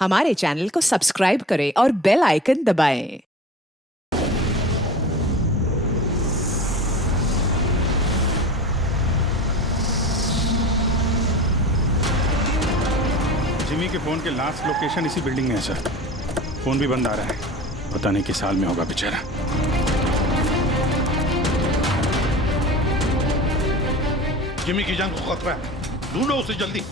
हमारे चैनल को सब्सक्राइब करें और बेल आइकन दबाएं। जिमी के फोन के लास्ट लोकेशन इसी बिल्डिंग में है सर। फोन भी बंद आ रहा है, पता नहीं किस हाल में होगा बेचारा। जिमी की जान को खतरा है, ढूंढो उसे जल्दी।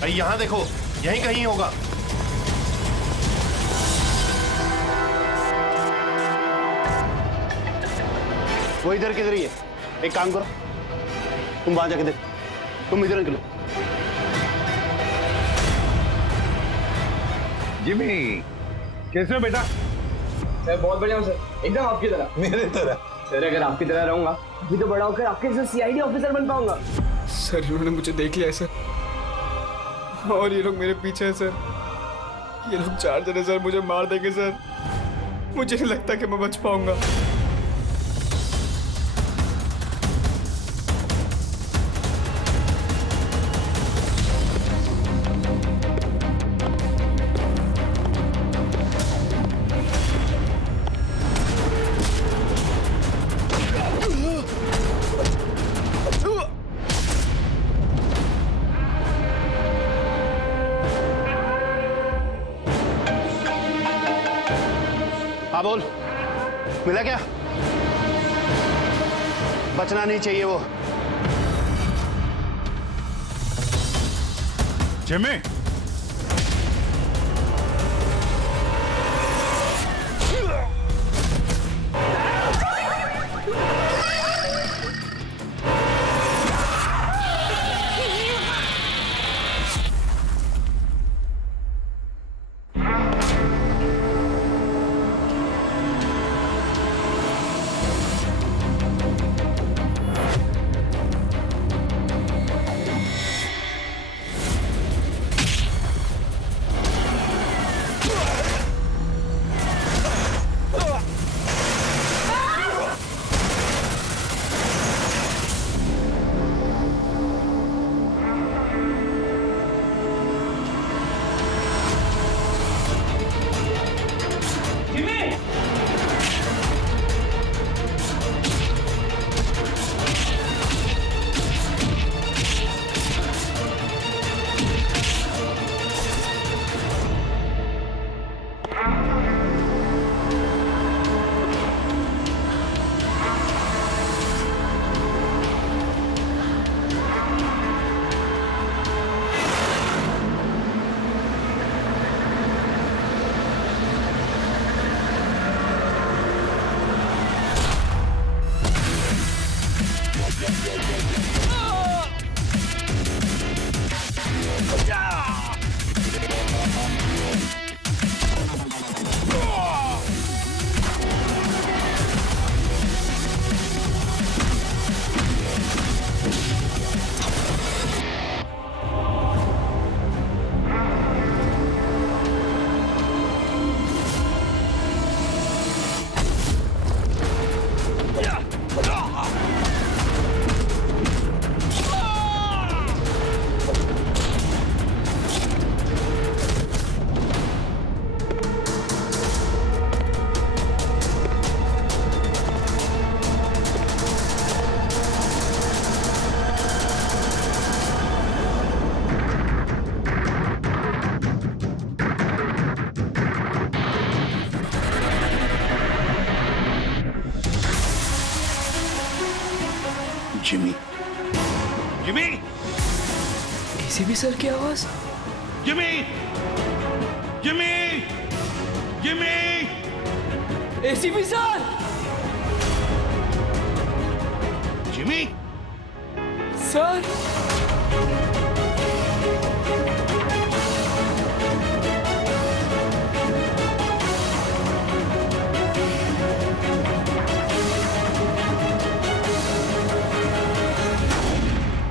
भाई यहां देखो, यहीं कहीं होगा। वो इधर किधर ही है। एक काम करो, तुम वहां जाके देखो, तुम इधर निकलो। जिमी कैसे हो बेटा? सर बहुत बढ़िया हूँ सर, एकदम आपकी तरह। मेरे तरह? सर अगर आपकी तरह रहूंगा अभी तो बड़ा होकर आपके जैसे सीआईडी ऑफिसर बन पाऊंगा। सर इन्होंने मुझे देख लिया है सर, और ये लोग मेरे पीछे हैं सर। ये लोग 4 जने सर मुझे मार देंगे सर। मुझे नहीं लगता कि मैं बच पाऊंगा। हाँ बोल, मिला क्या? बचना नहीं चाहिए वो। Jimmy, Jimmy, Jimmy, ACP sir की आवाज। Jimmy, Jimmy, Jimmy. ACP sir! Jimmy, sir!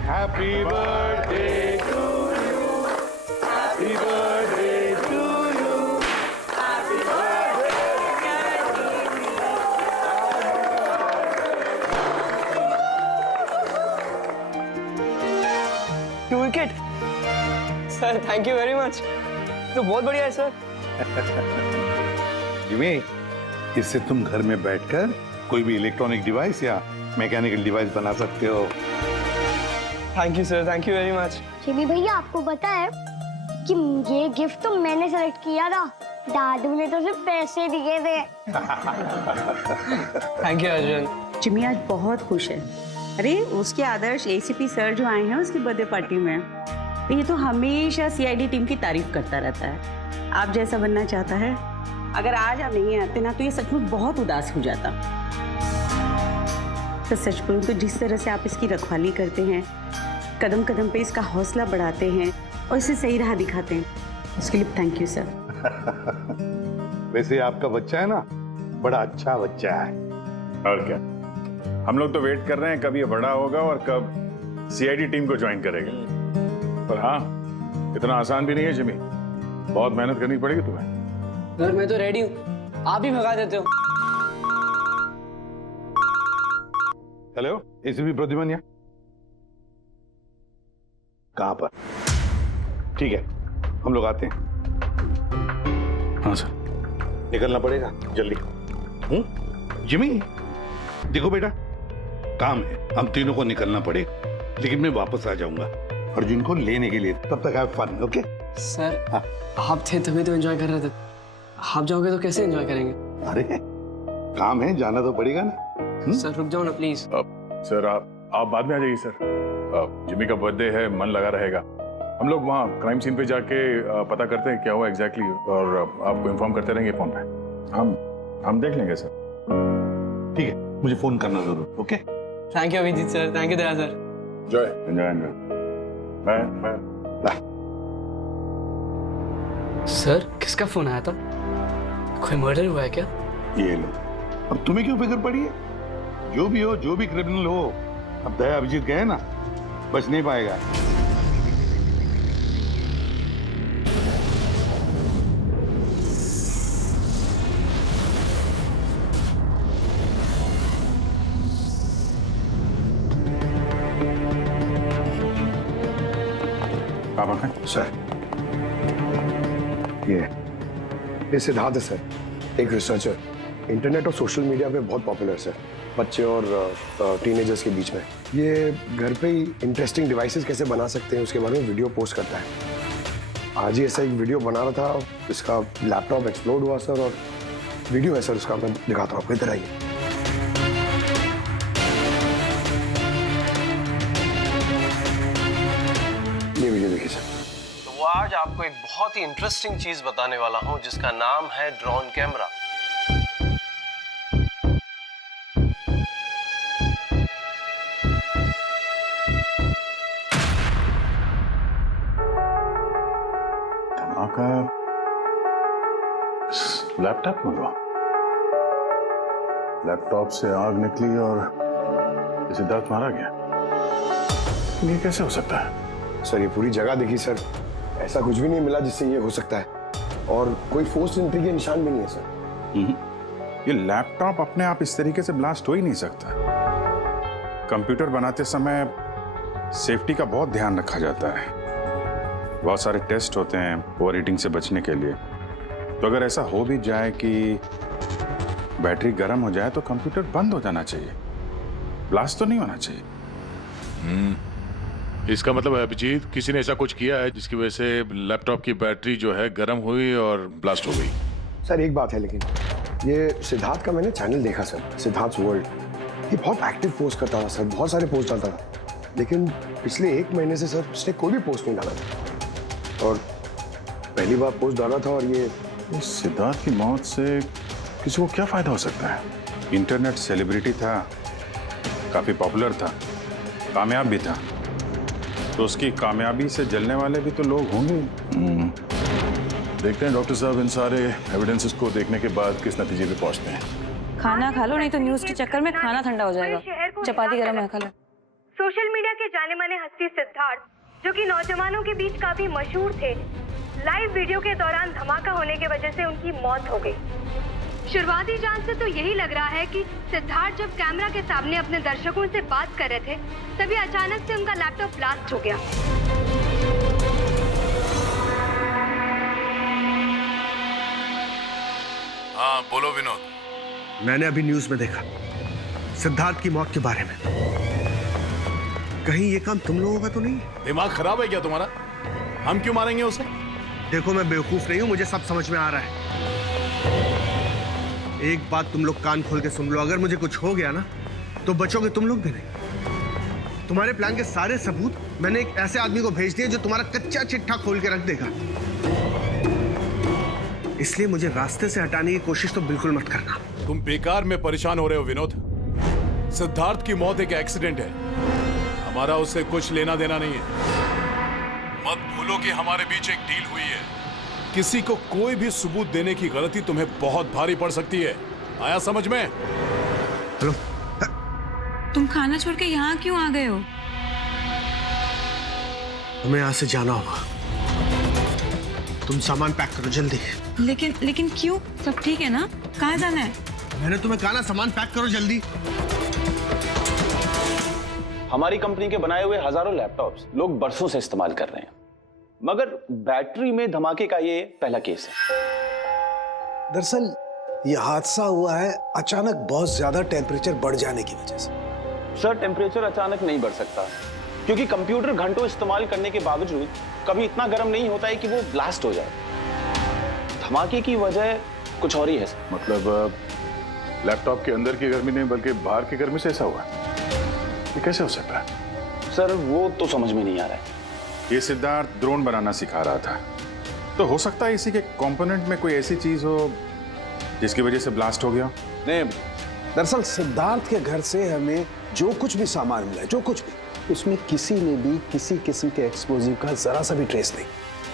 Happy birthday to you, happy birthday to you, happy birthday. 2 wicket. Sir thank you very much, तो बहुत बढ़िया है सर। जिमी, इससे तुम घर में बैठकर कोई भी इलेक्ट्रॉनिक डिवाइस या मैकेनिकल डिवाइस बना सकते हो। Thank you sir, thank you very much. Jimmy भैया आपको पता है कि ये गिफ्ट तो मैंने सेलेक्ट किया था, दादू ने तो सिर्फ पैसे दिए थे। Thank you Arjun. जिमी आज बहुत खुश है। अरे उसके आदर्श एसीपी सर जो आए हैं उसकी बर्थडे पार्टी में, ये तो हमेशा सीआईडी टीम की तारीफ करता रहता है। आप जैसा बनना चाहता है। अगर आज आप नहीं आते ना तो ये सच में बहुत उदास हो जाता। तो सच बोलूं तो जिस तरह से आप इसकी रखवाली करते हैं, कदम कदम पे इसका हौसला बढ़ाते हैं और इसे सही राह दिखाते हैं, उसके लिए थैंक यू सर। वैसे आपका बच्चा है ना, बड़ा अच्छा बच्चा है। और क्या, हम लोग तो वेट कर रहे हैं कब ये बड़ा होगा और कब सीआईडी टीम को ज्वाइन करेगा। पर हाँ, इतना आसान भी नहीं है जिमी, बहुत मेहनत करनी पड़ेगी तुम्हें। सर मैं तो रेडी हूँ, आप ही भगा देते हो। हेलो, एसीपी प्रद्युमन कहाँ पर? ठीक है, हम लोग आते हैं। हाँ सर। निकलना पड़ेगा जल्दी। जिमी, देखो बेटा, काम है, हम तीनों को निकलना पड़ेगा, लेकिन मैं वापस आ जाऊंगा अर्जुन को लेने के लिए। तब तक हैव फन, ओके? सर आप थे तभी तो एंजॉय कर रहे थे, आप जाओगे तो कैसे एंजॉय करेंगे? अरे काम है, जाना तो पड़ेगा ना। सर रुक जाओ ना प्लीज। सर आप बाद में आ जाइए सर। जिमी का बर्थडे है, मन लगा रहेगा। हम लोग वहाँ क्राइम सीन पे जाके पता करते हैं क्या हुआ एग्जैक्टली, और आपको इन्फॉर्म करते रहेंगे फोन पे। हम देख लेंगे सर। ठीक है, मुझे फोन करना जरूर, okay? Thank you Abhijeet sir, thank you Daya sir. Enjoy. Bye. Sir किसका फोन आया था? कोई मर्डर हुआ है क्या? ये लो, अब तुम्हें क्यों फिक्र पड़ी है? जो भी हो, जो भी क्रिमिनल हो, अब दया अभिजीत गए ना, बच नहीं पाएगा। सर ये सिद्धार्थ है सर, एक रिसर्चर, इंटरनेट और सोशल मीडिया पे बहुत पॉपुलर सर, बच्चे और टीनेजर्स के बीच में। ये घर पे ही इंटरेस्टिंग डिवाइसेस कैसे बना सकते हैं उसके बारे में वीडियो पोस्ट करता है। आज ही ऐसा एक वीडियो बना रहा था, इसका लैपटॉप एक्सप्लोड हुआ सर, और वीडियो है सर उसका, मैं दिखाता हूँ आपको, इधर आइए। ये वीडियो देखिए सर। तो आज आपको एक बहुत ही इंटरेस्टिंग चीज बताने वाला हूं जिसका नाम है ड्रोन कैमरा। धमाका लैपटॉप में हुआ। लैपटॉप से आग निकली और सिद्धार्थ मारा गया। ये कैसे हो सकता है? सर ये पूरी जगह देखी सर, ऐसा कुछ भी नहीं मिला जिससे ये हो सकता है, और कोई फोर्स एंट्री के निशान भी नहीं है सर। ये लैपटॉप अपने आप इस तरीके से ब्लास्ट हो ही नहीं सकता। कंप्यूटर बनाते समय सेफ्टी का बहुत ध्यान रखा जाता है, बहुत सारे टेस्ट होते हैं ओवरहीटिंग से बचने के लिए। तो अगर ऐसा हो भी जाए कि बैटरी गर्म हो जाए तो कंप्यूटर बंद हो जाना चाहिए, ब्लास्ट तो नहीं होना चाहिए। इसका मतलब है अभिजीत, किसी ने ऐसा कुछ किया है जिसकी वजह से लैपटॉप की बैटरी जो है गर्म हुई और ब्लास्ट हो गई। सर एक बात है, लेकिन ये सिद्धार्थ का मैंने चैनल देखा सर, सिद्धार्थ वर्ल्ड, ये बहुत एक्टिव पोस्ट करता था सर, बहुत सारे पोस्ट डालता था, लेकिन पिछले 1 महीने से सर उसने कोई भी पोस्ट नहीं डाला था, और पहली बार पोस्ट डाला था। और ये सिद्धार्थ की मौत से किसी को क्या फायदा हो सकता है? इंटरनेट सेलिब्रिटी था, काफी पॉपुलर था, कामयाब भी था, तो उसकी कामयाबी से जलने वाले भी तो लोग होंगे। देखते हैं डॉक्टर साहब इन सारे एविडेंसेस को देखने के बाद किस नतीजे पे पहुंचते हैं। खाना खा लो, नहीं तो न्यूज के चक्कर में खाना ठंडा हो जाएगा। चपाती गरम है, खा लो। सोशल मीडिया के जाने माने हस्ती सिद्धार्थ, जो कि नौजवानों के बीच काफी मशहूर थे, लाइव वीडियो के दौरान धमाका होने की वजह से उनकी मौत हो गई। शुरुआती जांच से तो यही लग रहा है कि सिद्धार्थ जब कैमरा के सामने अपने दर्शकों से बात कर रहे थे, तभी अचानक से उनका लैपटॉप ब्लास्ट हो गया। बोलो विनोद। मैंने अभी न्यूज में देखा सिद्धार्थ की मौत के बारे में। कहीं ये काम तुम लोगों का तो नहीं है? दिमाग खराब है क्या तुम्हारा? हम क्यों मारेंगे उसे? देखो मैं बेवकूफ नहीं हूं, मुझे सब समझ में आ रहा है। एक बात तुम लोग कान खोल के सुन लो, अगर मुझे कुछ हो गया ना तो बचोगे तुम लोग भी नहीं। तुम्हारे प्लान के सारे सबूत मैंने एक ऐसे आदमी को भेज दिए जो तुम्हारा कच्चा चिट्ठा खोल के रख देगा। इसलिए मुझे रास्ते से हटाने की कोशिश तो बिल्कुल मत करना। तुम बेकार में परेशान हो रहे हो विनोद। सिद्धार्थ की मौत एक एक्सीडेंट है, हमारा उससे कुछ लेना देना नहीं है। मत भूलो कि हमारे बीच एक डील हुई है। किसी को कोई भी सबूत देने की गलती तुम्हें बहुत भारी पड़ सकती है। आया समझ में? हेलो, तुम खाना छोड़ के यहाँ क्यों आ गए हो? तुम्हें यहाँ से जाना होगा। तुम सामान पैक करो जल्दी। लेकिन क्यों? सब ठीक है ना? कहाँ जाना है? मैंने तुम्हें कहा ना सामान पैक करो जल्दी। हमारी कंपनी के बनाए हुए हजारों लैपटॉप्स लोग बरसों से इस्तेमाल कर रहे हैं, मगर बैटरी में धमाके का ये पहला केस है। दरअसल ये हादसा हुआ है अचानक बहुत ज्यादा टेम्परेचर बढ़ जाने की वजह से। सर, टेम्परेचर अचानक नहीं बढ़ सकता, क्योंकि कंप्यूटर घंटों इस्तेमाल करने के बावजूद कभी इतना गर्म नहीं होता है कि वो ब्लास्ट हो जाए। धमाके की वजह कुछ और ही है। मतलब लैपटॉप के अंदर की गर्मी नहीं बल्कि बाहर की गर्मी से ऐसा हुआ? ये कैसे हो सकता है? सर, वो तो समझ में नहीं आ रहा है। ये सिद्धार्थ ड्रोन बनाना सिखा रहा था, तो हो सकता है इसी के कंपोनेंट में कोई ऐसी चीज हो जिसकी वजह से ब्लास्ट हो गया। नहीं, दरअसल सिद्धार्थ के घर से हमें जो कुछ भी सामान मिला है, जो कुछ भी, उसमें किसी ने भी किसी किस्म के एक्सप्लोजिव का जरा सा भी ट्रेस नहीं।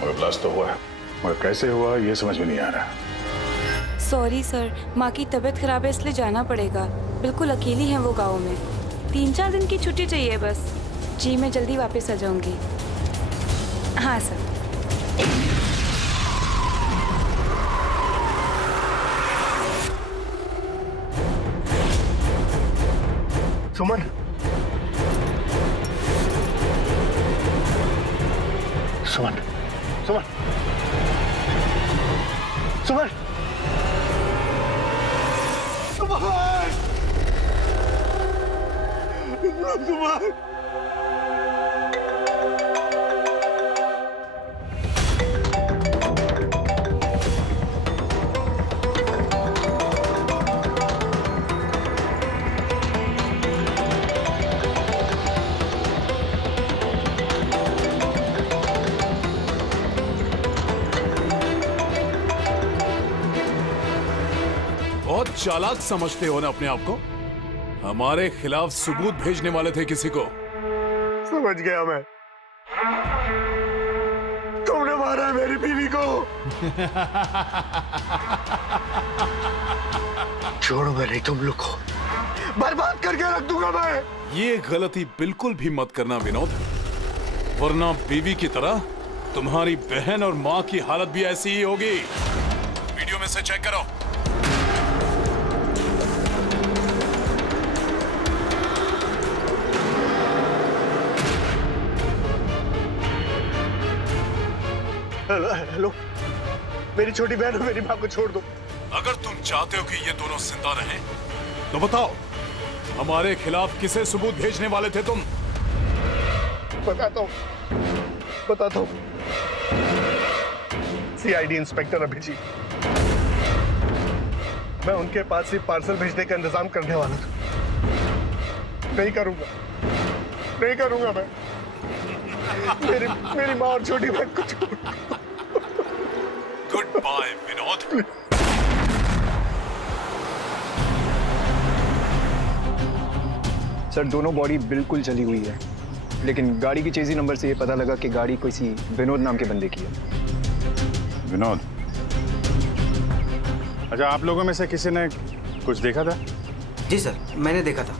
मगर ब्लास्ट तो हुआ है, मगर कैसे हुआ ये समझ में नहीं आ रहा। सॉरी सर, माँ की तबीयत खराब है इसलिए जाना पड़ेगा। बिल्कुल अकेली हैं वो गाँव में। 3-4 दिन की छुट्टी चाहिए बस। जी मैं जल्दी वापस आ जाऊंगी। हाँ सर। सुमन, सुमन, सुमन, सुमन, सुमन, बहुत चालाक समझते हो ना अपने आप को। हमारे खिलाफ सबूत भेजने वाले थे किसी को। समझ गया मैं। तुमने मारा है मेरी बीवी को। छोड़ूंगा नहीं तुम लोग को, बर्बाद करके रख दूंगा मैं। ये गलती बिल्कुल भी मत करना विनोद, वरना बीवी की तरह तुम्हारी बहन और माँ की हालत भी ऐसी ही होगी। वीडियो में से चेक करो। हेलो, मेरी छोटी बहन और मेरी माँ को छोड़ दो। अगर तुम चाहते हो कि ये दोनों जिंदा रहें, तो बताओ हमारे खिलाफ किसे सबूत भेजने वाले थे तुम? बताता हूँ, बताता हूँ। CID inspector Abhijeet. मैं उनके पास ही पार्सल भेजने का इंतजाम करने वाला था। नहीं करूंगा, नहीं करूंगा मैं। मेरी माँ और छोटी बहन को छोड़। Good bye Vinod. सर, दोनों बॉडी बिल्कुल जली हुई है, लेकिन गाड़ी की चेजी नंबर से ये पता लगा कि गाड़ी किसी विनोद नाम के बंदे की है। विनोद? अच्छा, आप लोगों में से किसी ने कुछ देखा था? जी सर, मैंने देखा था।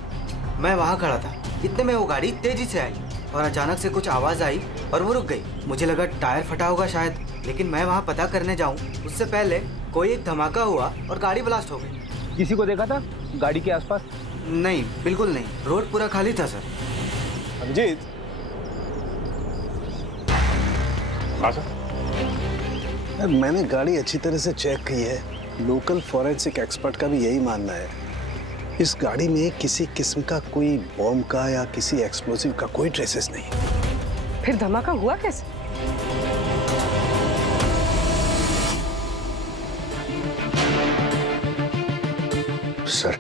मैं वहाँ खड़ा था, इतने में वो गाड़ी तेजी से आई और अचानक से कुछ आवाज आई और वो रुक गई। मुझे लगा टायर फटा होगा शायद, लेकिन मैं वहाँ पता करने जाऊँ उससे पहले कोई एक धमाका हुआ और गाड़ी ब्लास्ट हो गई। किसी को देखा था गाड़ी के आसपास? नहीं, बिल्कुल नहीं। रोड पूरा खाली था सर। अभिजीत, हाँ सर। मैंने गाड़ी अच्छी तरह से चेक की है, लोकल फॉरेंसिक एक्सपर्ट का भी यही मानना है। इस गाड़ी में किसी किस्म का कोई बॉम्ब का या किसी एक्सप्लोसिव का कोई ट्रेसेस नहीं। फिर धमाका हुआ कैसे? सर,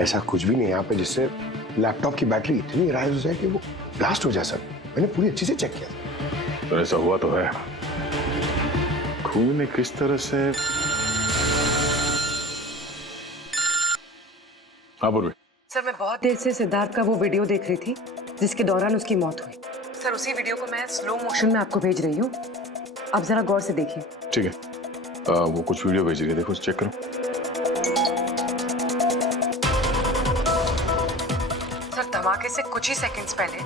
ऐसा कुछ भी नहीं यहाँ पे जिससे लैपटॉप की बैटरी इतनी राइज हो जाए कि वो ब्लास्ट हो जाए। सर, मैंने पूरी अच्छी से चेक किया। तो ऐसा हुआ तो है। खून ने किस तरह से? हाँ बोल। सर, मैं बहुत देर से सिद्धार्थ का वो वीडियो देख रही थी जिसके दौरान उसकी मौत हुई। सर, उसी वीडियो को मैं स्लो मोशन में आपको भेज रही हूँ, आप जरा गौर से देखिए। ठीक है, वो कुछ वीडियो भेज रही है, देखो चेक करो। सर, धमाके से कुछ ही सेकंड्स पहले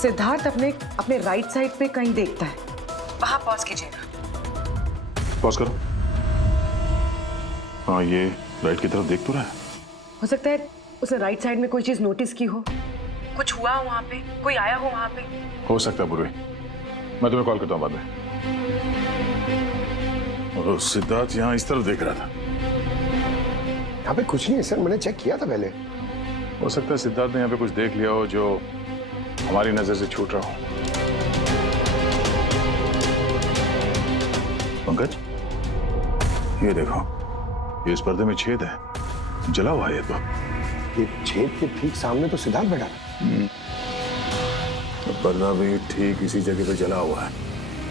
सिद्धार्थ अपने राइट साइड पे कहीं देखता है। वहां पॉज कीजिएगा। पॉज करो। हाँ, ये राइट की तरफ देख तो रहा है। हो सकता है उसने राइट साइड में कोई चीज नोटिस की हो, कुछ हुआ हो वहां पे, कोई आया हो वहां पे। हो सकता है पूर्वी, मैं तुम्हें कॉल करता हूँ बाद में। और सिद्धार्थ यहाँ इस तरफ देख रहा था। यहाँ पे कुछ नहीं है सर, मैंने चेक किया था पहले। हो सकता है सिद्धार्थ ने यहाँ पे कुछ देख लिया हो जो हमारी नजर से छूट रहा हो। पंकज, ये देखो, ये इस पर्दे में छेद है, जला हुआ है ये। तो ये छेद के ठीक सामने तो सिद्धार्थ बैठा है। पर्दा भी ठीक इसी जगह पे जला हुआ है,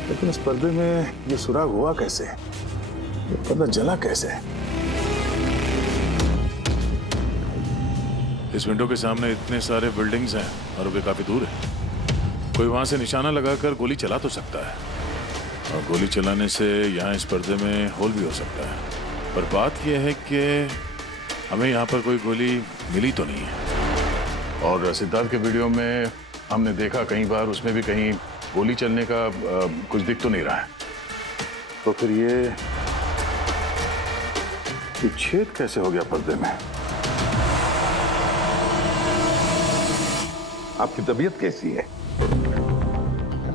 लेकिन इस पर्दे में ये सुराग हुआ कैसे? ये पर्दा जला कैसे? इस विंडो के सामने इतने सारे बिल्डिंग्स हैं और वे काफी दूर है। कोई वहां से निशाना लगाकर गोली चला तो सकता है, और गोली चलाने से यहाँ इस पर्दे में होल भी हो सकता है। पर बात यह है कि हमें यहाँ पर कोई गोली मिली तो नहीं है। और सिद्धार्थ के वीडियो में हमने देखा कई बार, उसमें भी कहीं गोली चलने का कुछ दिख तो नहीं रहा है। तो फिर ये छेद कैसे हो गया पर्दे में? आपकी तबीयत कैसी है?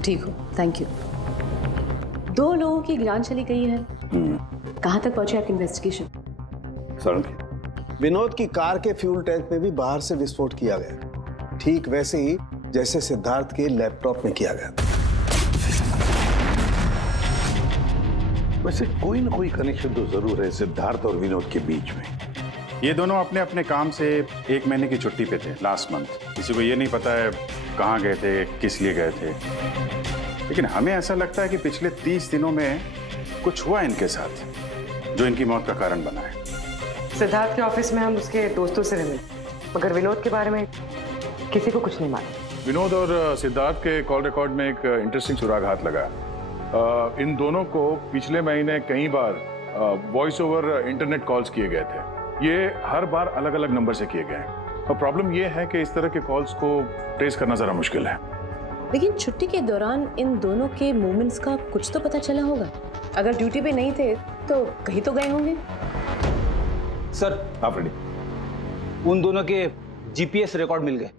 ठीक हो, थैंक यू। 2 लोगों की जान चली गई है। कहाँ तक पहुंचे आपकी इन्वेस्टिगेशन? विनोद की कार के फ्यूल टैंक में भी बाहर से विस्फोट किया गया, ठीक वैसे ही जैसे सिद्धार्थ के लैपटॉप में किया गया। वैसे कोई ना कोई कनेक्शन तो जरूर है सिद्धार्थ और विनोद के बीच में। ये दोनों अपने अपने काम से 1 महीने की छुट्टी पे थे लास्ट मंथ। किसी को ये नहीं पता है कहाँ गए थे, किस लिए गए थे, लेकिन हमें ऐसा लगता है कि पिछले 30 दिनों में कुछ हुआ इनके साथ जो इनकी मौत का कारण बना है। सिद्धार्थ के ऑफिस में हम उसके दोस्तों से मिले, मगर विनोद के बारे में किसी को कुछ नहीं मालूम। विनोद और सिद्धार्थ के कॉल रिकॉर्ड में एक इंटरेस्टिंग सुराग हाथ लगा। इन दोनों को पिछले महीने कई बार वॉइस ओवर इंटरनेट कॉल्स किए गए थे। ये हर बार अलग अलग नंबर से किए गए हैं, और प्रॉब्लम ये है कि इस तरह के कॉल्स को ट्रेस करना जरा मुश्किल है। लेकिन छुट्टी के दौरान इन दोनों के मूवमेंट्स का कुछ तो पता चला होगा। अगर ड्यूटी पे नहीं थे तो कहीं तो गए होंगे। सर, आप रेडी? उन दोनों के जीपीएस रिकॉर्ड मिल गए।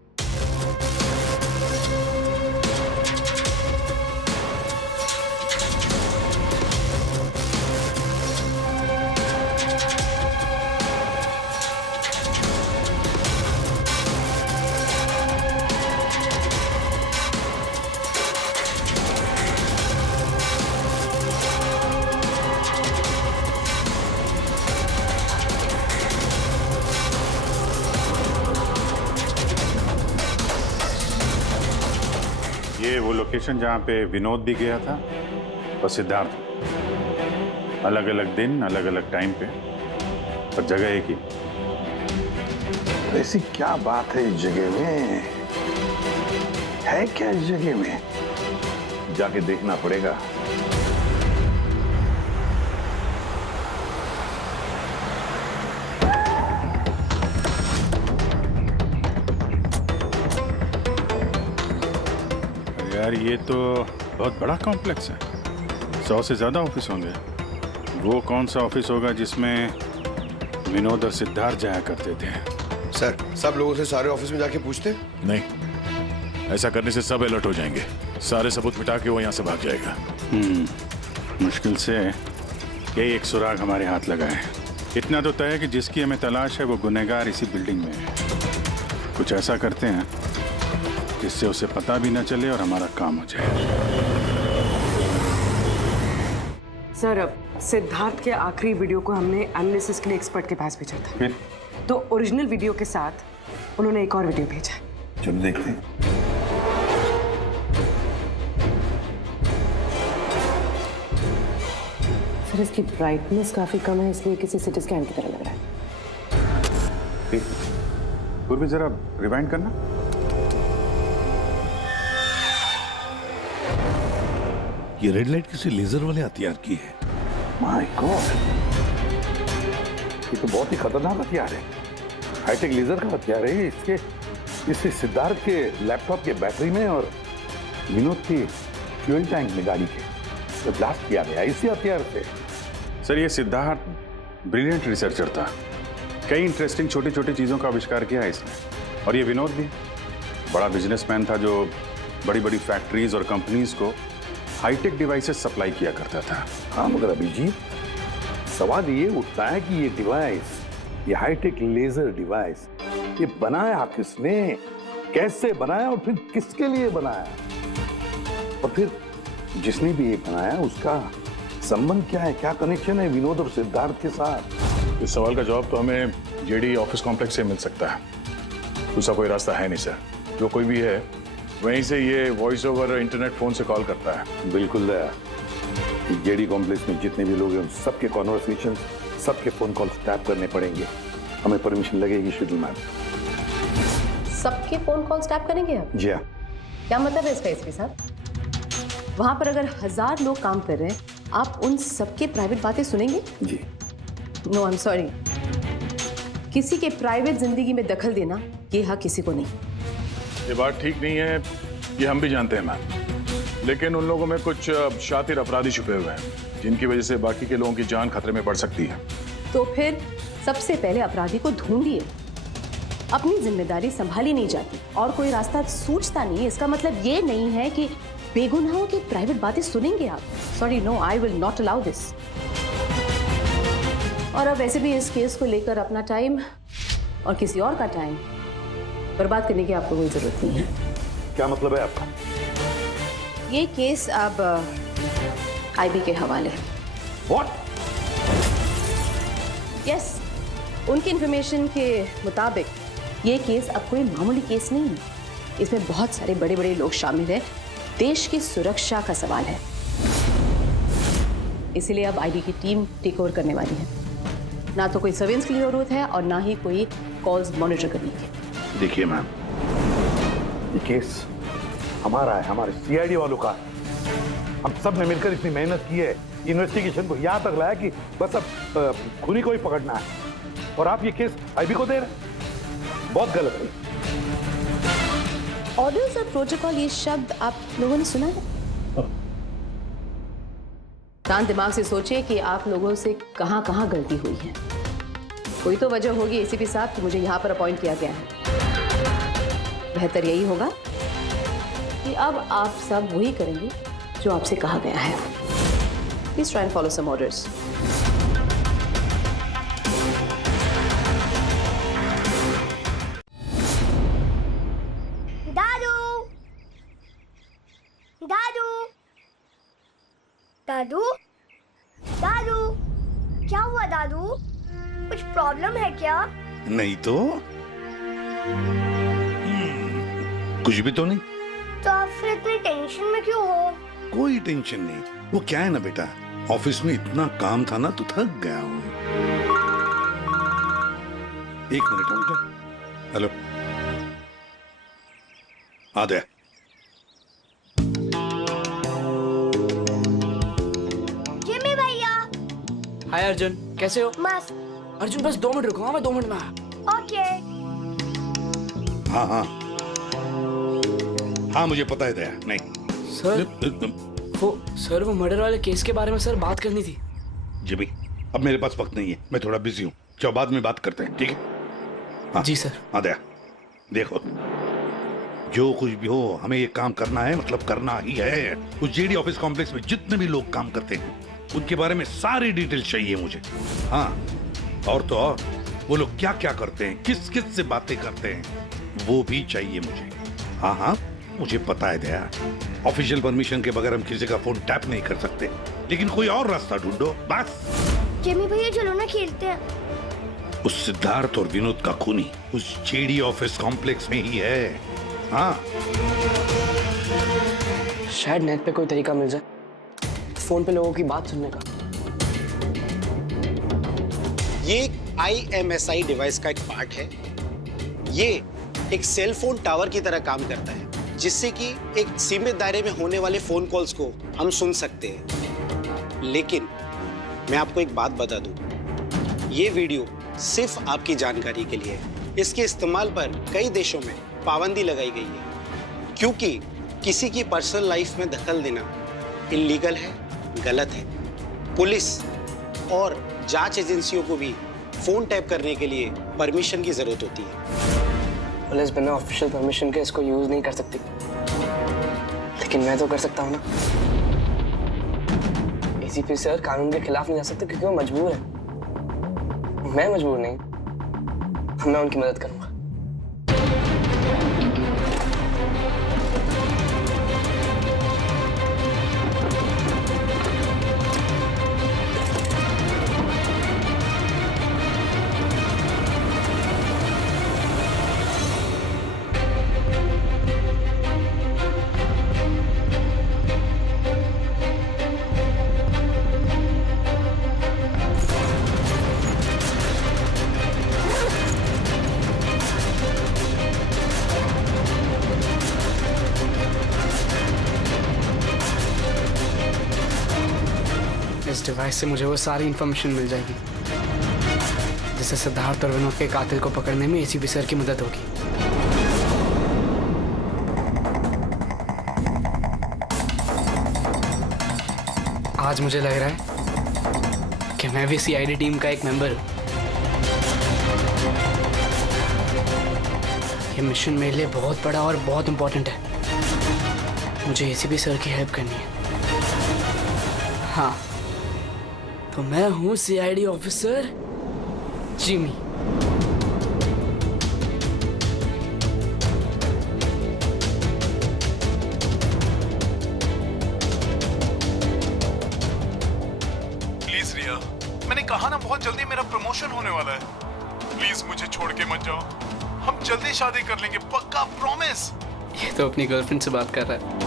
ये वो लोकेशन जहाँ पे विनोद भी गया था और सिद्धार्थ, अलग अलग दिन, अलग अलग टाइम पे, और जगह एक ही। ऐसी क्या बात है इस जगह में? है क्या इस जगह में? जाके देखना पड़ेगा। यार ये तो बहुत बड़ा कॉम्प्लेक्स है, 100 से ज्यादा ऑफिस होंगे। वो कौन सा ऑफिस होगा जिसमें विनोद और सिद्धार्थ जाया करते थे? सर, सब लोगों से सारे ऑफिस में जाके पूछते? नहीं, ऐसा करने से सब अलर्ट हो जाएंगे। सारे सबूत मिटा के वो यहाँ से भाग जाएगा। मुश्किल से यही एक सुराग हमारे हाथ लगा है। इतना तो तय है कि जिसकी हमें तलाश है वो गुनहगार इसी बिल्डिंग में है। कुछ ऐसा करते हैं जिससे उसे पता भी न चले और हमारा काम हो जाए। सर, अब सिद्धार्थ के आखिरी वीडियो को हमने एनालिसिस के लिए एक्सपर्ट के पास भेजा था। फिर तो ओरिजिनल वीडियो के साथ उन्होंने एक और वीडियो भेजा। चलो देखते हैं। सर, इसकी ब्राइटनेस काफी कम है, इसलिए किसी सिटी स्कैन की तरह लग रहा है। पूर्वी जरा रिवाइंड करना। ये रेड लाइट किसी लेजर वाले हथियार की है। माय गॉड, ये तो बहुत ही खतरनाक हथियार है। हाईटेक लेजर का हथियार है। इससे सिद्धार्थ के लैपटॉप के बैटरी में और विनोद के फ्यूल टैंक में गाड़ी के तो ब्लास्ट किया गया इसी हथियार से। सर, ये सिद्धार्थ ब्रिलियंट रिसर्चर था। कई इंटरेस्टिंग छोटी छोटी चीज़ों का आविष्कार किया है इसने। और ये विनोद भी बड़ा बिजनेसमैन था जो बड़ी बड़ी फैक्ट्रीज और कंपनीज को हाईटेक डिवाइसेस सप्लाई किया करता था। हाँ, मगर अभिजीत, सवाल ये उठता है कि ये डिवाइस, ये हाईटेक लेजर डिवाइस, ये बनाया किसने, कैसे बनाया और फिर किसके लिए बनाया, और फिर जिसने भी ये बनाया उसका संबंध क्या है, क्या कनेक्शन है विनोद और सिद्धार्थ के साथ। इस सवाल का जवाब तो हमें जेडी ऑफिस कॉम्प्लेक्स से मिल सकता है। दूसरा कोई रास्ता है नहीं सर। जो कोई भी है वहीं से ये वॉइस ओवर इंटरनेट फोन से कॉल करता है। बिल्कुल दया, जेडी कॉम्प्लेक्स में जितने भी लोग हैं सबके कॉन्वर्सेशन, सबके फोन कॉल टैप करने पड़ेंगे। हमें परमिशन लगेगी शेड्यूल मैम। सबके फोन कॉल्स टैप करेंगे आप? जी हाँ। क्या मतलब है इसका इसके साथ? वहां पर अगर 1000 लोग काम कर रहे हैं, आप उन सबके प्राइवेट बातें सुनेंगे? जी। No, I am sorry. किसी के प्राइवेट जिंदगी में दखल देना ये हक किसी को नहीं। ये बात ठीक नहीं है, ये हम भी जानते हैं मैम, लेकिन उन लोगों में कुछ शातिर अपराधी छुपे हुए हैं जिनकी वजह से बाकी के लोगों की जान खतरे में पड़ सकती है। तो फिर सबसे पहले अपराधी को ढूंढिए। अपनी जिम्मेदारी संभाली नहीं जाती और कोई रास्ता सूझता नहीं है, इसका मतलब ये नहीं है कि बेगुनाहों की प्राइवेट बातें सुनेंगे आप। Sorry, no, I will not allow this. और अब वैसे भी इस केस को लेकर अपना टाइम और किसी और का टाइम बर्बाद करने की आपको कोई जरूरत नहीं है। क्या मतलब है आपका? ये केस अब आईबी के हवाले। What? यस, उनकी इंफॉर्मेशन के मुताबिक ये केस अब कोई मामूली केस नहीं है। इसमें बहुत सारे बड़े बड़े लोग शामिल हैं। देश की सुरक्षा का सवाल है, इसलिए अब आईबी की टीम टेक ओवर करने वाली है। ना तो कोई सर्वेलेंस की जरूरत है और ना ही कोई कॉल्स मॉनिटर करने की। देखिए मैम, ये केस हमारा है, हमारे सीआईडी वालों का। हम सब ने मिलकर इतनी मेहनत की है, इन्वेस्टिगेशन को यहाँ तक लाया कि बस अब खूनी को ही पकड़ना है, और आप ये केस आईबी को दे रहे हैं। बहुत गलत है। ऑर्डर्स और प्रोटोकॉल, ये शब्द आप लोगों ने सुना है? शांत दिमाग से सोचिए कि आप लोगों से कहां कहां गलती हुई है। कोई तो वजह होगी एसीपी साहब कि मुझे यहां पर अपॉइंट किया गया है। बेहतर यही होगा कि अब आप सब वही करेंगे जो आपसे कहा गया है। Please try and follow some orders. दादू, दादू, क्या हुआ दादू? कुछ प्रॉब्लम है क्या? नहीं तो कुछ भी तो नहीं। तो आप फिर इतनी टेंशन में क्यों हो? कोई टेंशन नहीं। वो क्या है ना बेटा, ऑफिस में इतना काम था ना तो थक गया हूँ। एक मिनट बेटा। हेलो, आ गया। हाय अर्जुन, कैसे हो? मस्त। अर्जुन बस 2 मिनट रुको, मैं 2 मिनट में आया। ओके। हाँ हाँ हाँ, मुझे पता है दया। नहीं सर, वो मर्डर वाले केस के बारे में सर बात करनी थी। जी भाई, अब मेरे पास वक्त नहीं है, मैं थोड़ा बिजी हूँ। चलो बाद में बात करते हैं, ठीक है? हाँ जी सर। हाँ दया, देखो जो कुछ भी हो हमें ये काम करना है, मतलब करना ही है। उस जेडी ऑफिस कॉम्प्लेक्स में जितने भी लोग काम करते हैं उनके बारे में सारी डिटेल चाहिए मुझे। हाँ, और तो और वो लोग क्या क्या करते हैं, किस किस से बातें करते हैं, वो भी चाहिए मुझे। हाँ हाँ मुझे पता है दया, ऑफिशियल परमिशन के बगैर हम किसी का फोन टैप नहीं कर सकते, लेकिन कोई और रास्ता ढूंढो बस। जिमी भैया चलो ना खेलते हैं। उस सिद्धार्थ और विनोद का खूनी उस जेडी ऑफिस कॉम्प्लेक्स में ही है। हाँ शायद नेट पे कोई तरीका मिल जाए फोन पे लोगों की बात सुनने का। ये एक IMSI डिवाइस का एक पार्ट है। ये एक सेल फोन टावर की तरह काम करता है, जिससे कि एक सीमित दायरे में होने वाले फोन कॉल्स को हम सुन सकते हैं। लेकिन मैं आपको एक बात बता दूं, ये वीडियो सिर्फ आपकी जानकारी के लिए है। इसके इस्तेमाल पर कई देशों में पाबंदी लगाई गई है, क्योंकि किसी की पर्सनल लाइफ में दखल देना इल्लीगल है, गलत है। पुलिस और जांच एजेंसियों को भी फोन टैप करने के लिए परमिशन की जरूरत होती है। पुलिस बिना ऑफिशियल परमिशन के इसको यूज नहीं कर सकती, लेकिन मैं तो कर सकता हूँ ना। ACP सर कानून के खिलाफ नहीं जा सकते क्योंकि वो मजबूर है। मैं मजबूर नहीं, मैं उनकी मदद करूंगा। इस डिवाइस से मुझे वो सारी इंफॉर्मेशन मिल जाएगी जिससे सिद्धार्थ और विनोद के कातिल को पकड़ने में ACP सर की मदद होगी। आज मुझे लग रहा है कि मैं भी CID टीम का एक मेंबर हूं। ये मिशन मेरे लिए बहुत बड़ा और बहुत इंपॉर्टेंट है। मुझे ACP सर की हेल्प करनी है। हाँ, तो मैं हूं CID ऑफिसर जिमी। प्लीज रिया, मैंने कहा ना बहुत जल्दी मेरा प्रमोशन होने वाला है। प्लीज मुझे छोड़ के मत जाओ, हम जल्दी शादी कर लेंगे, पक्का, प्रॉमिस। ये तो अपनी गर्लफ्रेंड से बात कर रहा है।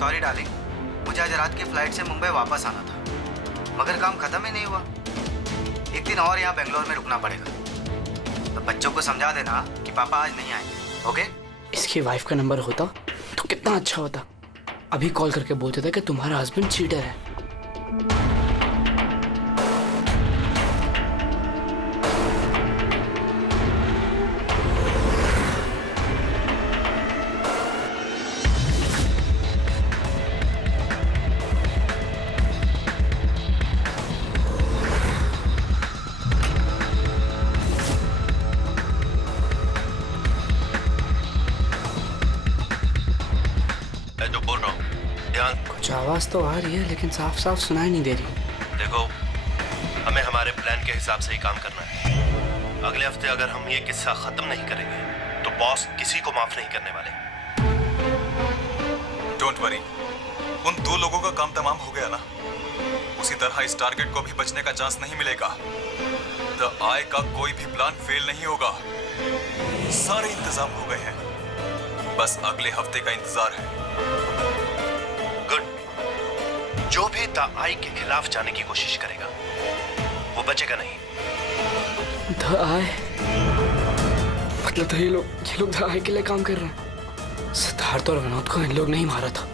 सॉरी डार्लिंग, मुझे आज रात की फ्लाइट से मुंबई वापस आना था, मगर काम खत्म ही नहीं हुआ। एक दिन और यहाँ बेंगलोर में रुकना पड़ेगा। तो बच्चों को समझा देना कि पापा आज नहीं आएंगे, ओके? इसकी वाइफ का नंबर होता तो कितना अच्छा होता। अभी कॉल करके बोलते थे कि तुम्हारा हस्बैंड चीटर है। कुछ आवाज तो आ रही है लेकिन साफ साफ सुनाई नहीं दे रही। देखो, हमें हमारे प्लान के हिसाब से ही काम करना है। अगले हफ्ते अगर हम ये किस्सा खत्म नहीं करेंगे तो बॉस किसी को माफ नहीं करने वाले। डोंट वरी, उन 2 लोगों का काम तमाम हो गया ना। उसी तरह इस टारगेट को भी बचने का चांस नहीं मिलेगा। द आई का कोई भी प्लान फेल नहीं होगा। सारे इंतजाम हो गए हैं, बस अगले हफ्ते का इंतजार है। जो भी द आई के खिलाफ जाने की कोशिश करेगा वो बचेगा नहीं। द आई मतलब तो ये लोग द आई के लिए काम कर रहे हैं। सिद्धार्थ और विनोद को इन लोग नहीं मारा था।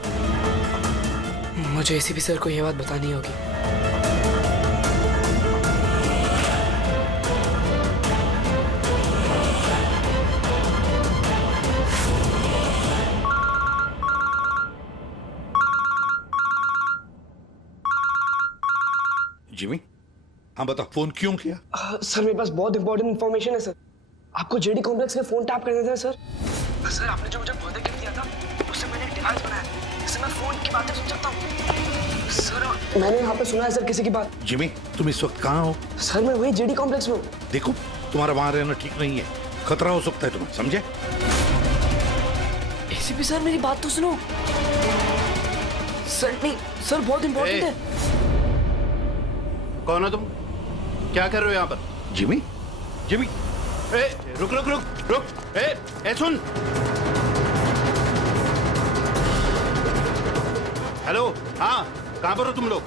मुझे ACP सर को ये बात बतानी होगी। जिमी, हाँ बता, फोन क्यों किया? सर मेरे पास बहुत इंपॉर्टेंट इंफॉर्मेशन है सर। आपको जेडी कॉम्प्लेक्स के फोन टैप कर देते हैं सर। सर आपने जो मुझे बर्थडे गिफ्ट दिया था उससे मैंने एक डिवाइस बनाया जिससे मैं फोन की बातें सुन सकता हूँ। सर मैंने यहाँ पे सुना है सर किसी की बात। जिमी तुम इस वक्त कहाँ हो? सर मैं वही जेडी कॉम्प्लेक्स में हूँ। देखो तुम्हारा वहां रहना ठीक नहीं है, खतरा हो सकता है तुम्हें, समझे? एसीपी सर मेरी बात तो सुनो। सर नहीं सर बहुत इंपॉर्टेंट है। कौन हो तुम? क्या कर रहे हो यहाँ पर? जिमी जिमी रुक रुक रुक रुक। ए सुन, हेलो, हाँ कहाँ पर हो तुम लोग?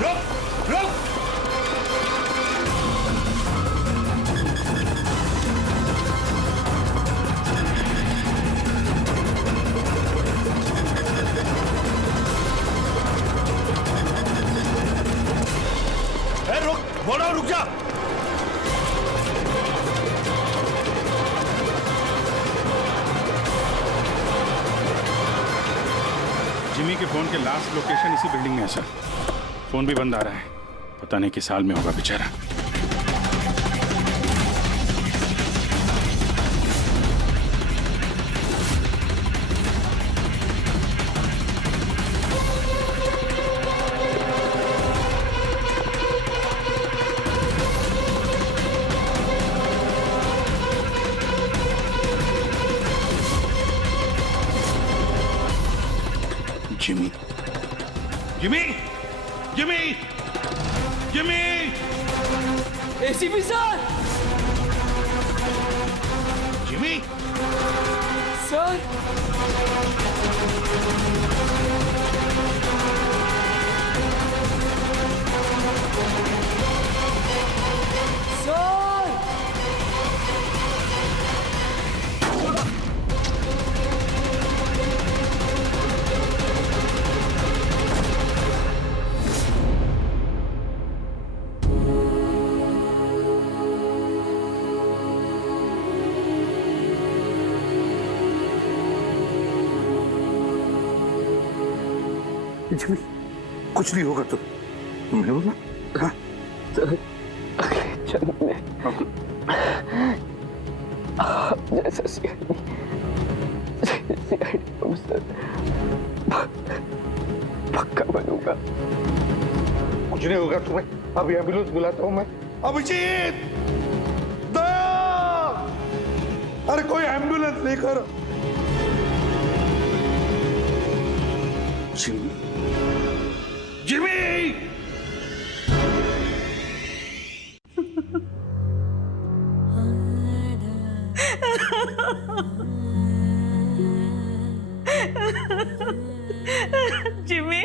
रुक रुक। बोलो रुक जा। जिमी के फोन के लास्ट लोकेशन इसी बिल्डिंग में है सर। फोन भी बंद आ रहा है, पता नहीं किस हाल में होगा बेचारा। Jimmy Jimmy Jimmy Jimmy. ACP sir. Jimmy sir. Jimmy कुछ नहीं होगा तुम्हें बोला। हाँ जैसा पक्का बनूंगा। कुछ नहीं होगा तुम्हें। अभी एम्बुलेंस बुलाता हूँ मैं। अभिजीत अरे कोई एम्बुलेंस लेकर। Jimmy Jimmy. जिमी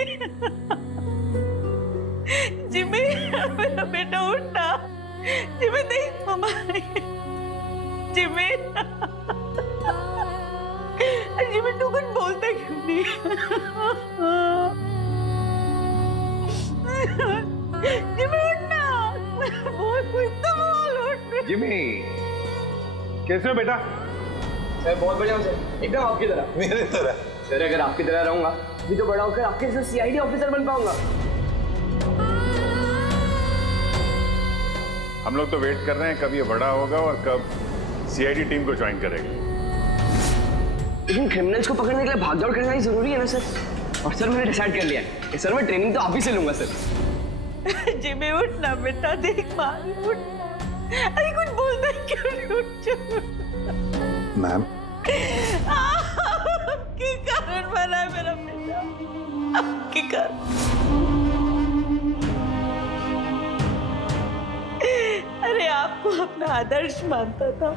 जिमी मेरा बेटा उठना। जिमी नहीं मम्मा जिमी जिमी तू कुछ बोलता क्यों नहीं? जिमी उठना, बोल कुछ तो बोल उठ। जिमी कैसे हो बेटा? सर बहुत बढ़िया हूँ सर, एकदम आपकी तरह। मेरे तरह? सर अगर आपकी तरह रहूंगा भी तो बड़ा होकर आपके जैसे सीआईडी ऑफिसर बन पाऊंगा। हम लोग तो वेट कर रहे हैं कब ये बड़ा होगा और कब सीआईडी टीम को ज्वाइन करेगा। लेकिन क्रिमिनल्स को पकड़ने के लिए भागदौड़ करना ही जरूरी है ना सर। और सर मैंने डिसाइड कर लिया है कि सर मैं ट्रेनिंग तो आप ही से लूंगा सर। जिमी उठना बेटा, देख मार उठ। अरे कुछ बोलता है क्यों नहीं? उठ मैम आपके कारण मरा है मेरा बेटा, आपके कारण। अरे आपको अपना आदर्श मानता था,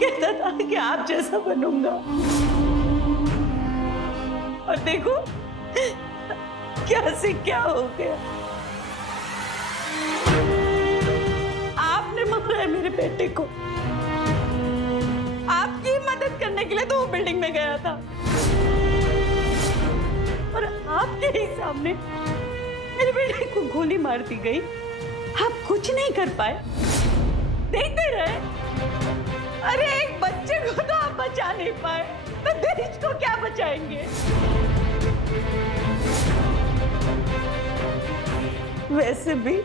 कहता था कि आप जैसा बनूंगा, और देखो क्या से क्या हो गया। आपने मारा है मेरे बेटे को। आपकी मदद करने के लिए तो वो बिल्डिंग में गया था, और आपके ही सामने मेरे बेटे को गोली मार दी गई। आप कुछ नहीं कर पाए, देखते रहे। अरे एक बच्चे बचा नहीं पाए तो देश को क्या बचाएंगे? वैसे भी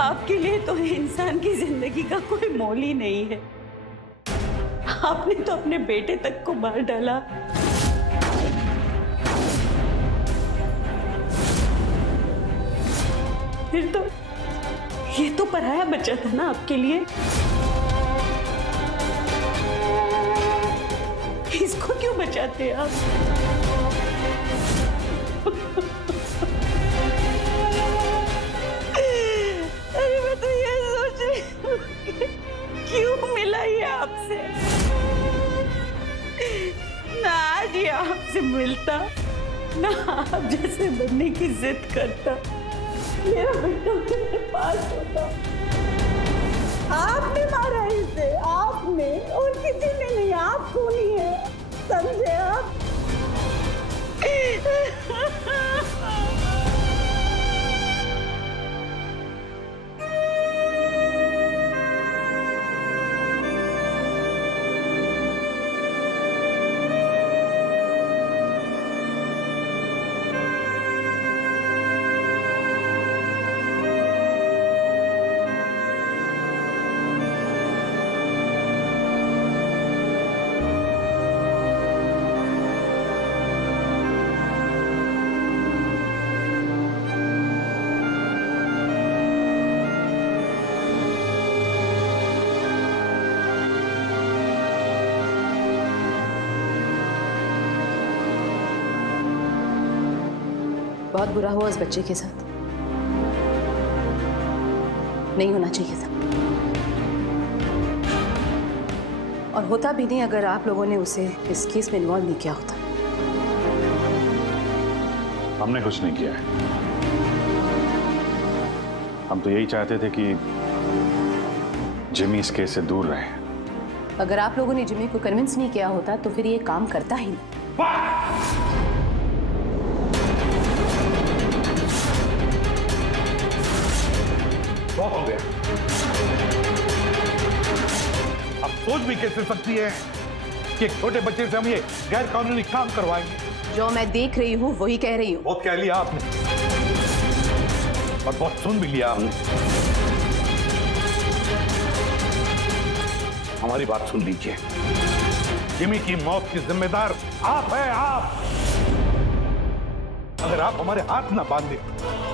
आपके लिए तो इंसान की जिंदगी का कोई मोल ही नहीं है। आपने तो अपने बेटे तक को मार डाला। फिर तो ये तो पराया बच्चा था ना आपके लिए। इसको क्यों बचाते आप? अरे मैं तो ये सोच रही हूँ कि क्यों मिला ये आपसे? ना आज ये आपसे मिलता, ना आप जैसे बनने की जिद करता, मेरा बेटा मेरे पास होता। आपने मारा इसे, आपने, और किसी ने नहीं। आप खूनी है, समझे आप? बहुत बुरा हुआ उस बच्चे के साथ, नहीं होना चाहिए था। और होता भी नहीं अगर आप लोगों ने उसे इस केस में इन्वॉल्व नहीं किया होता। हमने कुछ नहीं किया है। हम तो यही चाहते थे कि जिमी इस केस से दूर रहे। अगर आप लोगों ने जिमी को कन्विंस नहीं किया होता तो फिर ये काम करता ही नहीं। बहुत हो गया। अब सोच भी कैसे सकती है कि एक छोटे बच्चे से हम ये गैर कानूनी काम करवाएंगे? जो मैं देख रही हूँ वही कह रही हूँ। बहुत कह लिया आपने और बहुत सुन भी लिया आपने। हमारी बात सुन लीजिए। जिमी की मौत की जिम्मेदार आप है, आप। अगर आप हमारे हाथ ना बांधे,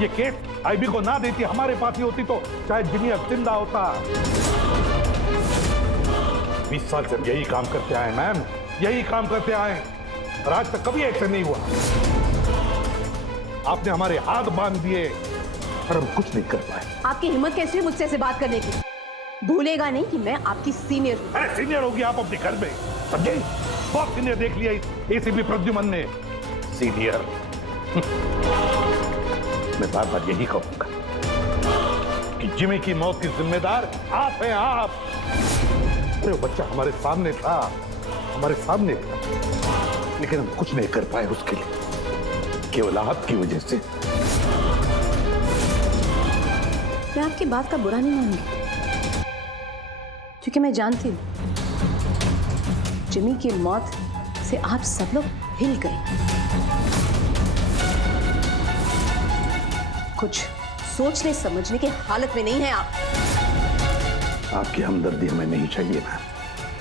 ये केस आईबी को ना देती, हमारे पास ही होती, तो शायद जिमी अब जिंदा होता। 20 साल से हम यही काम करते आए मैम, यही काम करते आए और आज तक कभी ऐसे नहीं हुआ। आपने हमारे हाथ बांध दिए और हम कुछ नहीं कर पाए। आपकी हिम्मत कैसी है मुझसे ऐसे बात करने की? भूलेगा नहीं कि मैं आपकी सीनियर हूँ। अरे सीनियर होगी आप अपने घर में, समझे? बहुत सीनियर देख लिया इस एसीपी प्रद्युमन ने। सीनियर मैं बार बार यही कहूंगा कि जिमी की मौत की जिम्मेदार आप हैं, आप। अरे वो बच्चा हमारे सामने था, हमारे सामने था, लेकिन हम कुछ नहीं कर पाए उसके लिए, केवल आपकी वजह से। मैं आपकी बात का बुरा नहीं मानूंगी, क्योंकि मैं जानती हूँ जिमी की मौत से आप सब लोग हिल गए। कुछ सोचने समझने की हालत में नहीं है आप। आपकी हमदर्दी हमें नहीं चाहिए मैम,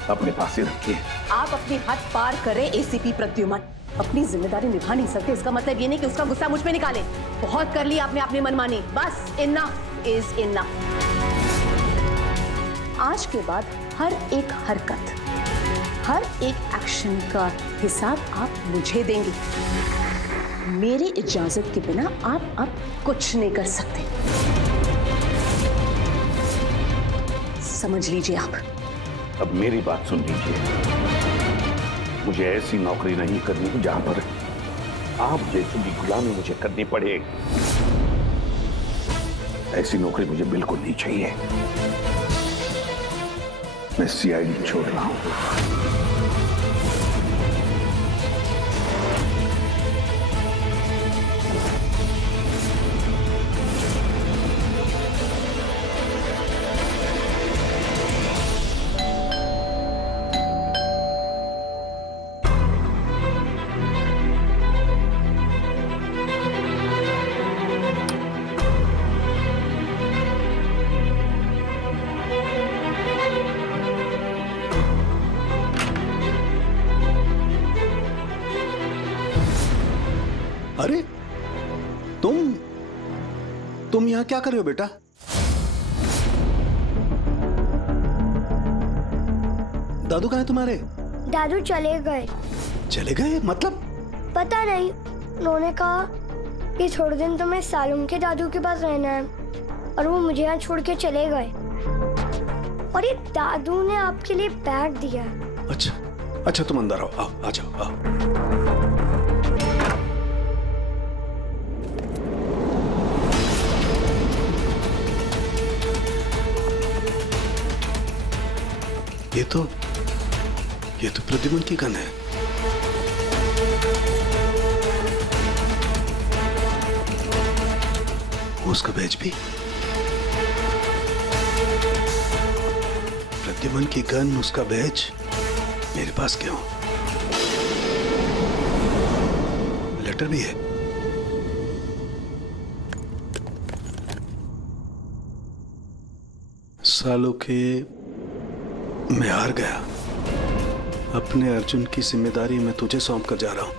अपने पास ही रखिए। आप अपनी हद पार करें एसीपी प्रद्युमन। अपनी जिम्मेदारी निभा नहीं सकते इसका मतलब ये नहीं कि उसका गुस्सा मुझ पे निकाले। बहुत कर लिया आपने अपनी मनमानी, बस इनफ इज इनफ। आज के बाद हर एक हरकत, हर एक एक्शन का हिसाब आप मुझे देंगे। मेरी इजाजत के बिना आप अब कुछ नहीं कर सकते, समझ लीजिए आप। अब मेरी बात सुन लीजिए। मुझे ऐसी नौकरी नहीं करनी जहां पर आप जैसी की गुलामी मुझे करनी पड़े। ऐसी नौकरी मुझे बिल्कुल नहीं चाहिए। मैं सीआईडी छोड़ रहा हूं। अरे तुम यहाँ क्या कर रहे हो बेटा? दादू कहाँ है तुम्हारे? दादू चले गए। चले गए मतलब? पता नहीं, उन्होंने कहा कि थोड़े दिन तुम्हें सालुम के दादू के पास रहना है और वो मुझे यहाँ छोड़ के चले गए। और ये दादू ने आपके लिए बैग दिया है। अच्छा तुम अंदर आओ, आ जाओ आओ। ये तो प्रद्युमन की गन है। उसका बैच भी। प्रद्युमन की गन, उसका बैच मेरे पास क्यों? लेटर भी है। सालों के मैं हार गया। अपने अर्जुन की जिम्मेदारी मैं तुझे सौंप कर जा रहा हूं।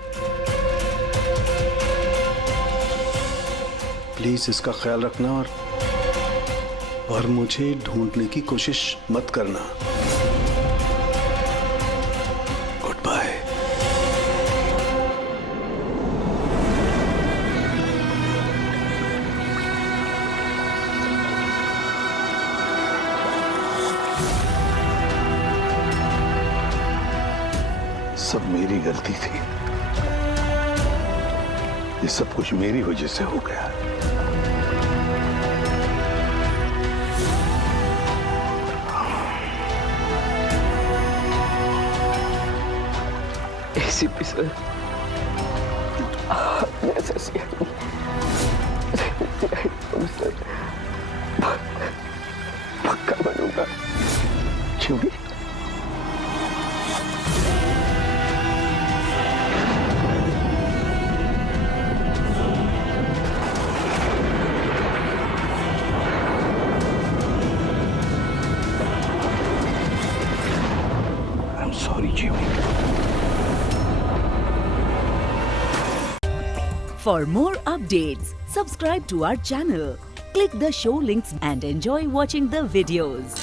प्लीज इसका ख्याल रखना और मुझे ढूंढने की कोशिश मत करना। Good bye. सब मेरी गलती थी। ये सब कुछ मेरी वजह से हो गया। एसीपी सर, आपने ऐसा सर पक्का बनूंगा। क्यों? For more updates, subscribe to our channel, click the show links and enjoy watching the videos.